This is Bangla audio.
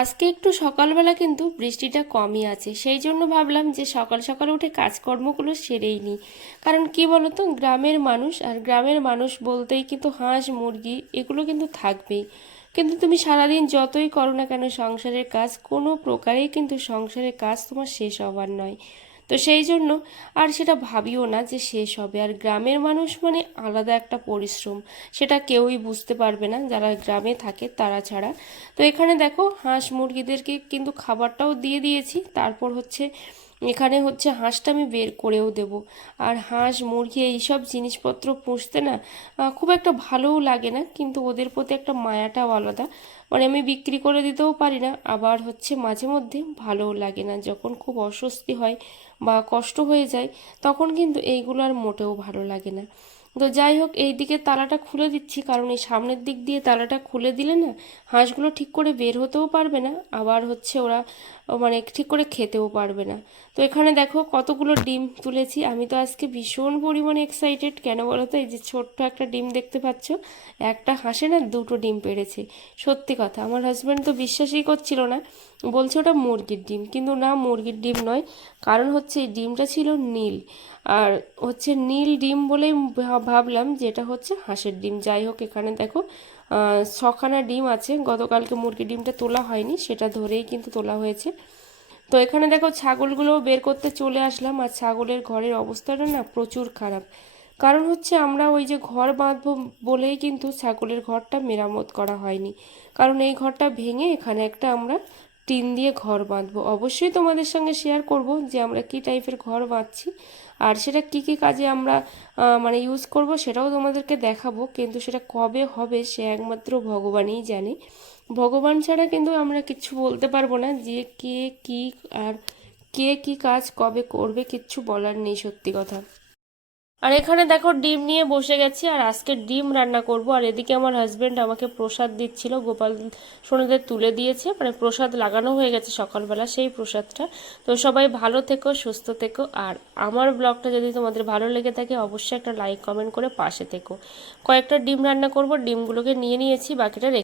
আজকে একটু সকালবেলা কিন্তু বৃষ্টিটা কমই আছে, সেই জন্য ভাবলাম যে সকাল সকাল উঠে কাজকর্মগুলো সেরেই নিই। কারণ কি বলতো, গ্রামের মানুষ আর গ্রামের মানুষ বলতেই কিন্তু হাঁস মুরগি এগুলো কিন্তু থাকবেই। কিন্তু তুমি সারাদিন যতই করো না কেন সংসারের কাজ, কোনো প্রকারেই কিন্তু সংসারের কাজ তোমার শেষ হবার নয়। তো সেই জন্য আর সেটা ভাবিও না যে শেষ হবে। আর গ্রামের মানুষ মানে আলাদা একটা পরিশ্রম, সেটা কেউই বুঝতে পারবে না যারা গ্রামে থাকে তারা ছাড়া। তো এখানে দেখো হাঁস মুরগিদেরকে কিন্তু খাবারটাও দিয়ে দিয়েছি। তারপর হচ্ছে এখানে হচ্ছে হাঁসটা আমি বের করেও দেব। আর হাঁস মুরগি এইসব জিনিসপত্র পুষতে না খুব একটা ভালোও লাগে না, কিন্তু ওদের প্রতি একটা মায়াটাও আলাদা। মানে আমি বিক্রি করে দিতেও পারি না, আবার হচ্ছে মাঝে মধ্যে ভালোও লাগে না। যখন খুব অস্বস্তি হয় বা কষ্ট হয়ে যায়, তখন কিন্তু এইগুলো আর মোটেও ভালো লাগে না। তো যাই হোক, এই দিকে তালাটা খুলে দিচ্ছি, কারণ এই সামনের দিক দিয়ে তালাটা খুলে দিলে না হাঁসগুলো ঠিক করে বের হতেও পারবে না, আবার হচ্ছে ওরা মানে ঠিক করে খেতেও পারবে না। তো এখানে দেখো কতগুলো ডিম তুলেছি। আমি তো আজকে ভীষণ পরিমাণে এক্সাইটেড, কেন বলো তো? এই যে ছোট্ট একটা ডিম দেখতে পাচ্ছ, একটা হাঁসে না দুটো ডিম পেড়েছে। সত্যি কথা, আমার হাজব্যান্ড তো বিশ্বাসই করছিল না, বলছে ওটা মুরগির ডিম, কিন্তু না, মুরগির ডিম নয়। কারণ হচ্ছে এই ডিমটা ছিল নীল, আর হচ্ছে নীল ডিম বলেই ভাবলাম যে এটা হচ্ছে হাঁসের ডিম। যাই হোক, এখানে দেখো ছখানা ডিম আছে। গতকালকে মুরগির ডিমটা তোলা হয়নি, সেটা ধরেই কিন্তু তোলা হয়েছে। তো এখানে দেখো ছাগলগুলোও বের করতে চলে আসলাম। আর ছাগলের ঘরের অবস্থাটা না প্রচুর খারাপ। কারণ হচ্ছে আমরা ওই যে ঘর বাঁধবো বলেই কিন্তু ছাগলের ঘরটা মেরামত করা হয়নি। কারণ এই ঘরটা ভেঙে এখানে একটা আমরা টিন দিয়ে ঘর বাঁধবো। অবশ্যই তোমাদের সঙ্গে শেয়ার করব যে আমরা কি টাইপের ঘর বাঁধছি, আর সেটা কি কি কাজে আমরা মানে ইউজ করব সেটাও তোমাদেরকে দেখাবো। কিন্তু সেটা কবে হবে সে একমাত্র ভগবানই জানে। ভগবান ছাড়া কিন্তু আমরা কিচ্ছু বলতে পারবো না যে কে কি আর কে কি কাজ কবে করবে, কিচ্ছু বলার নেই, সত্যি কথা। আর এখানে দেখো ডিম নিয়ে বসে গেছি, আর আজকে ডিম রান্না করব। আর এদিকে আমার হাজবেন্ড আমাকে প্রসাদ দিচ্ছিল, গোপাল সোনাদের তুলে দিয়েছে, মানে প্রসাদ লাগানো হয়ে গেছে সকালবেলা, সেই প্রসাদটা। তো সবাই ভালো থেকো, সুস্থ থেকো। আর আমার ব্লগটা যদি তোমাদের ভালো লেগে থাকে, অবশ্যই একটা লাইক কমেন্ট করে পাশে থেকো। কয়েকটা ডিম রান্না করব, ডিমগুলোকে নিয়ে নিয়েছি, বাকিটা